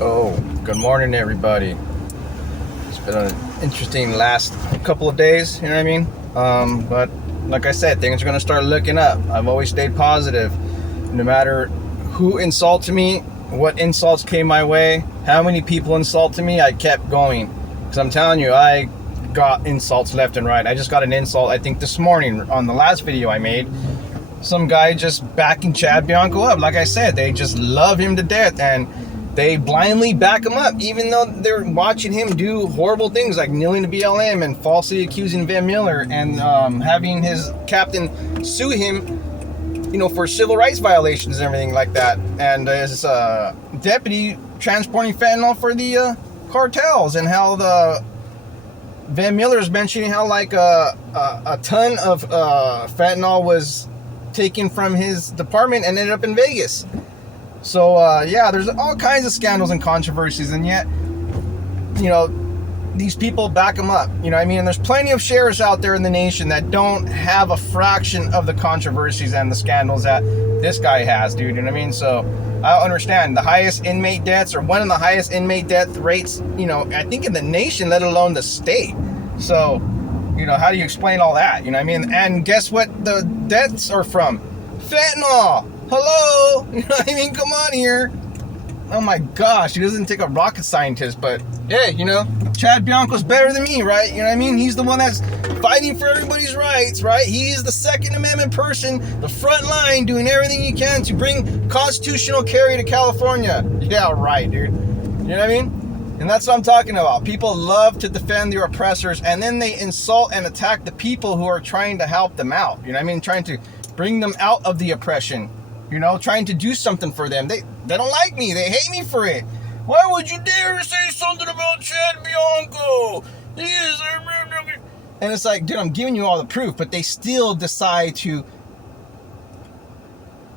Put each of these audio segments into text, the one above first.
Oh, good morning, everybody. It's been an interesting last couple of days, you know what I mean? But like I said, things are going to start looking up. I've always stayed positive. No matter who insulted me, what insults came my way, how many people insulted me, I kept going. Because I'm telling you, I got insults left and right. I just got an insult, I think, this morning on the last video I made. Some guy just backing Chad Bianco up. Like I said, they just love him to death, and they blindly back him up, even though they're watching him do horrible things like kneeling to BLM and falsely accusing Van Miller and having his captain sue him, for civil rights violations and everything like that. And his deputy transporting fentanyl for the cartels, and how the Van Miller is mentioning how like a ton of fentanyl was taken from his department and ended up in Vegas. So, yeah, there's all kinds of scandals and controversies, and yet, these people back them up, and there's plenty of sheriffs out there in the nation that don't have a fraction of the controversies and the scandals that this guy has, dude, So, I don't understand. The highest inmate deaths, or one of the highest inmate death rates, I think in the nation, let alone the state. So, how do you explain all that, And guess what the deaths are from? Fentanyl! Hello, come on here. Oh my gosh, he doesn't take a rocket scientist, but hey, Chad Bianco's better than me, right? He's the one that's fighting for everybody's rights, right? He's the Second Amendment person, the front line, doing everything he can to bring constitutional carry to California. Yeah, right, dude. And that's what I'm talking about. People love to defend their oppressors, and then they insult and attack the people who are trying to help them out. Trying to bring them out of the oppression. Trying to do something for them. They don't like me. They hate me for it. Why would you dare say something about Chad Bianco? And it's like, dude, I'm giving you all the proof, but they still decide to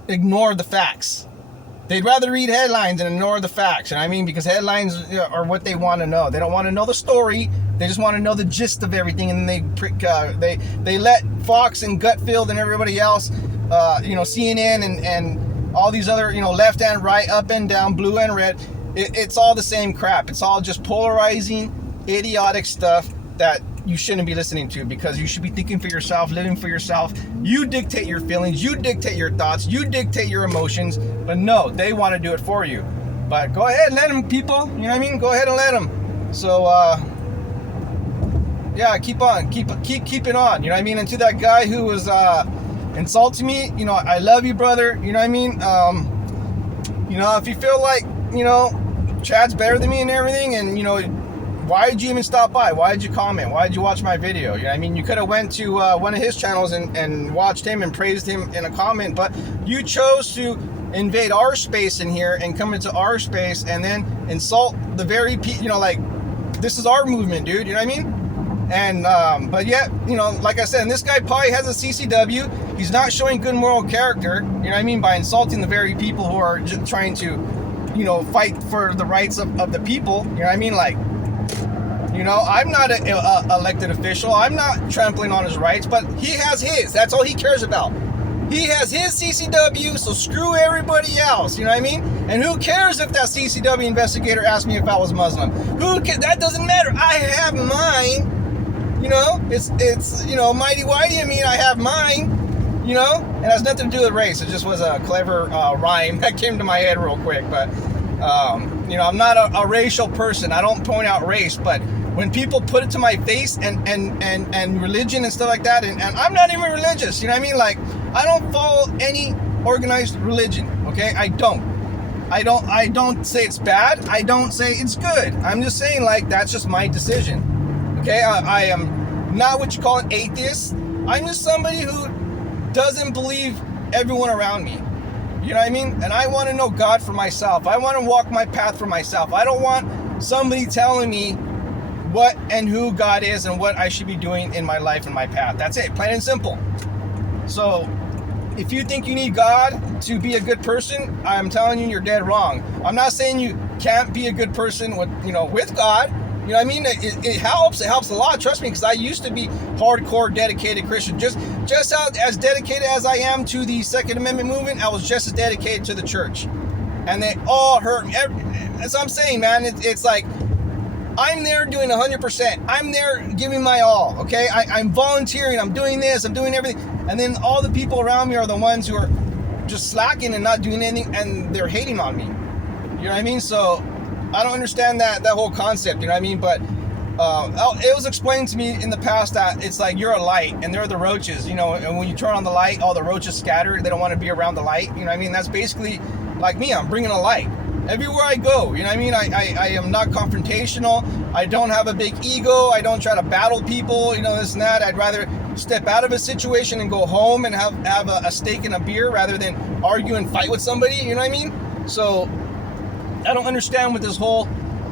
ignore the facts. They'd rather read headlines and ignore the facts. Because headlines are what they want to know. They don't want to know the story. They just want to know the gist of everything, and then they let Fox and Gutfield and everybody else, CNN and all these other, left and right, up and down, blue and red. It's all the same crap. It's all just polarizing, idiotic stuff that you shouldn't be listening to, because you should be thinking for yourself, living for yourself. You dictate your feelings, you dictate your thoughts, you dictate your emotions. But no, they want to do it for you. But go ahead and let them, people. Go ahead and let them. So, yeah, keep on, keep it on. And to that guy who was insulting me, I love you, brother. If you feel like, Chad's better than me and everything, and why did you even stop by? Why did you comment? Why did you watch my video? You could have went to one of his channels and watched him and praised him in a comment, but you chose to invade our space in here and come into our space and then insult the very people, this is our movement, dude. And, but yet, like I said, and this guy probably has a CCW. He's not showing good moral character, by insulting the very people who are just trying to, fight for the rights of the people. I'm not an elected official. I'm not trampling on his rights, but he has his. That's all he cares about. He has his CCW, so screw everybody else. And who cares if that CCW investigator asked me if I was Muslim? That doesn't matter. I have mine. It's mighty whitey. I have mine. It has nothing to do with race. It just was a clever rhyme that came to my head real quick. But I'm not a racial person. I don't point out race, but when people put it to my face and religion and stuff like that, and I'm not even religious, I don't follow any organized religion, okay? I don't say it's bad. I don't say it's good. I'm just saying, that's just my decision, okay? I am not what you call an atheist. I'm just somebody who doesn't believe everyone around me. And I want to know God for myself. I want to walk my path for myself. I don't want somebody telling me what and who God is and what I should be doing in my life and my path. That's it, plain and simple. So if you think you need God to be a good person, I'm telling you, you're dead wrong. I'm not saying you can't be a good person with God. It helps. It helps a lot. Trust me, because I used to be hardcore, dedicated Christian. Just as dedicated as I am to the Second Amendment movement, I was just as dedicated to the church. and they all hurt me. As I'm saying, man, it's like I'm there doing 100%. I'm there giving my all, okay? I'm volunteering, I'm doing this, I'm doing everything, and then all the people around me are the ones who are just slacking and not doing anything, and they're hating on me. You know what I mean? So I don't understand that whole concept, you know what I mean? But it was explained to me in the past that it's like you're a light and they're the roaches, you know, and when you turn on the light, all the roaches scatter. They don't want to be around the light, you know what I mean? That's basically like me. I'm bringing a light everywhere I go, you know what I mean? I am not confrontational. I don't have a big ego. I don't try to battle people, you know, this and that. I'd rather step out of a situation and go home and have a steak and a beer rather than argue and fight with somebody, you know what I mean? So I don't understand with this whole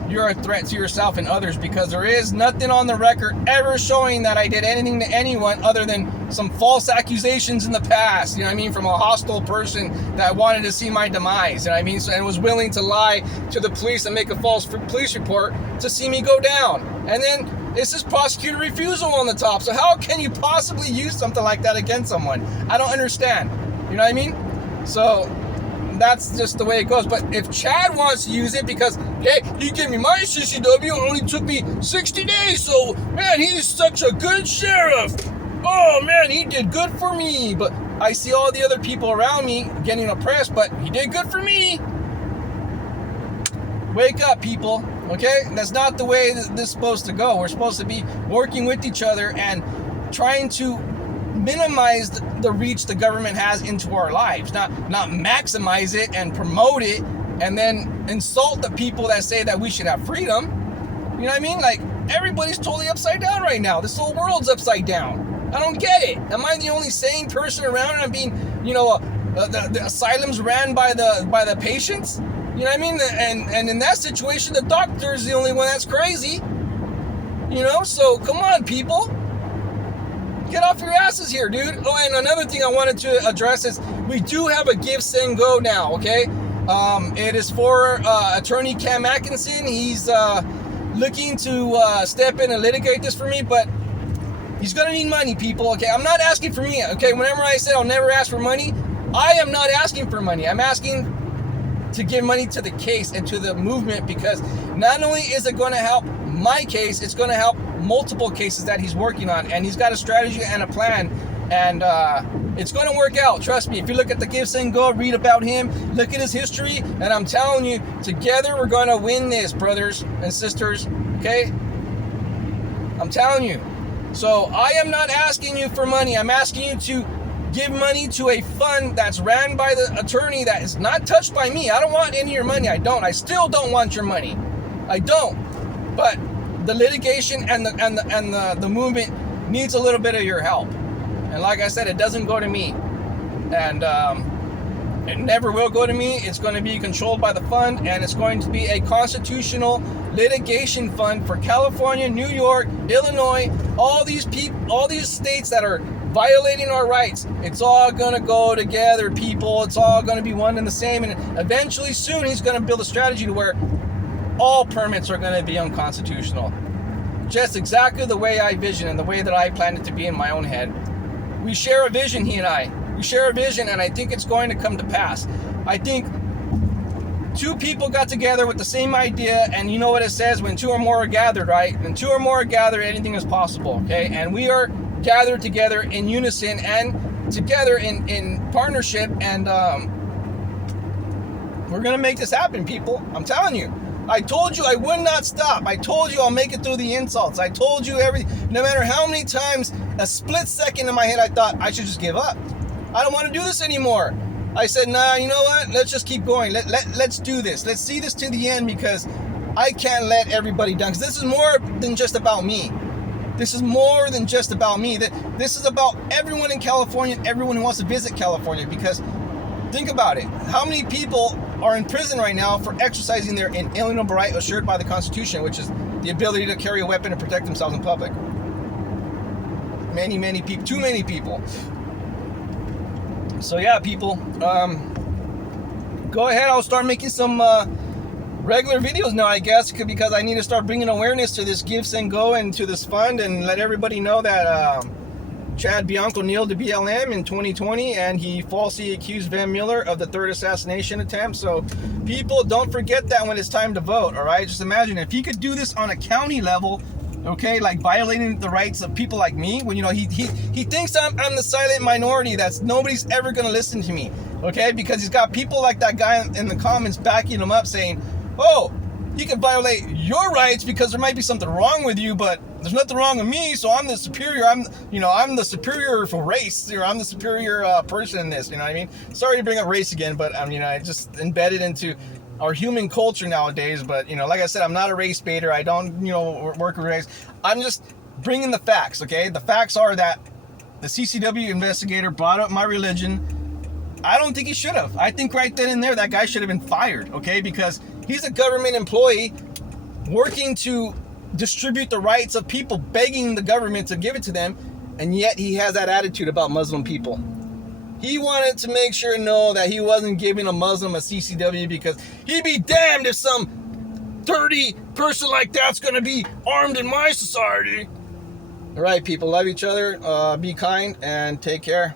you're a threat to yourself and others, because there is nothing on the record ever showing that I did anything to anyone other than some false accusations in the past, you know what I mean, from a hostile person that wanted to see my demise, you know what I mean, and was willing to lie to the police and make a false police report to see me go down. And then it's this prosecutor refusal on the top. So how can you possibly use something like that against someone? I don't understand, you know what I mean? So that's just the way it goes. But if Chad wants to use it because, hey, he gave me my CCW, it only took me 60 days, so, man, he's such a good sheriff. Oh, man, he did good for me. But I see all the other people around me getting oppressed, but he did good for me. Wake up, people, okay? That's not the way this is supposed to go. We're supposed to be working with each other and trying to minimize the reach the government has into our lives, not maximize it and promote it and then insult the people that say that we should have freedom. You know what I mean? Like, everybody's totally upside down right now. This whole world's upside down. I don't get it. Am I the only sane person around and I'm being, you know, the asylums ran by the patients? You know what I mean? And in that situation, the doctor is the only one that's crazy. You know, so come on, people. Get off your asses here, dude. Oh, and another thing I wanted to address is we do have a give, send, go now, okay? It is for attorney Cam Atkinson. He's looking to step in and litigate this for me, but he's gonna need money, people, okay? I'm not asking for me, okay? Whenever I said I'll never ask for money, I am not asking for money. I'm asking to give money to the case and to the movement, because not only is it going to help my case, it's going to help multiple cases that he's working on, and he's got a strategy and a plan, and it's going to work out. Trust me. If you look at the Give, Send, Go, read about him, look at his history, and I'm telling you, together we're going to win this, brothers and sisters, okay? I'm telling you. So I am not asking you for money. I'm asking you to give money to a fund that's ran by the attorney that is not touched by me. I don't want any of your money. I don't. I still don't want your money. I don't. But the litigation and the movement needs a little bit of your help. And like I said, it doesn't go to me. And it never will go to me. It's going to be controlled by the fund, and it's going to be a constitutional litigation fund for California, New York, Illinois, all these states that are violating our rights. It's all going to go together, people. It's all going to be one and the same. And eventually, soon, he's going to build a strategy to where all permits are going to be unconstitutional. Just exactly the way I vision and the way that I planned it to be in my own head. We share a vision, he and I. We share a vision, and I think it's going to come to pass. I think two people got together with the same idea, and you know what it says, when two or more are gathered, right? When two or more are gathered, anything is possible, okay? And we are gathered together in unison and together in partnership, and we're going to make this happen, people. I'm telling you. I told you I would not stop. I told you I'll make it through the insults. I told you no matter how many times, a split second in my head, I thought I should just give up. I don't want to do this anymore. I said, nah, you know what? Let's just keep going. Let's do this. Let's see this to the end, because I can't let everybody down. Because this is more than just about me. This is more than just about me. This is about everyone in California, everyone who wants to visit California. Because think about it. How many people are in prison right now for exercising their inalienable right assured by the Constitution, which is the ability to carry a weapon and protect themselves in public? Many, many people. Too many people. So yeah, people, go ahead. I'll start making some regular videos now, I guess, because I need to start bringing awareness to this Give, Send, Go and to this fund, and let everybody know that Chad Bianco kneeled to BLM in 2020, and he falsely accused Van Miller of the third assassination attempt. So people, don't forget that when it's time to vote, all right? Just imagine if he could do this on a county level, okay, like violating the rights of people like me, when, you know, he thinks I'm the silent minority, that's nobody's ever gonna listen to me, okay? Because he's got people like that guy in the comments backing him up, saying, oh, he can violate your rights because there might be something wrong with you, but there's nothing wrong with me, so I'm the superior. I'm the superior for race, or I'm the superior person in this. You know what I mean? Sorry to bring up race again, but I just embedded into our human culture nowadays. But like I said, I'm not a race baiter. I don't work with race. I'm just bringing the facts. Okay, the facts are that the CCW investigator brought up my religion. I don't think he should have. I think right then and there that guy should have been fired. Okay, because he's a government employee working to distribute the rights of people, begging the government to give it to them, and yet he has that attitude about Muslim people. He wanted to make sure that he wasn't giving a Muslim a CCW, because he'd be damned if some dirty person like that's going to be armed in my society. All right, people, love each other, be kind, and take care.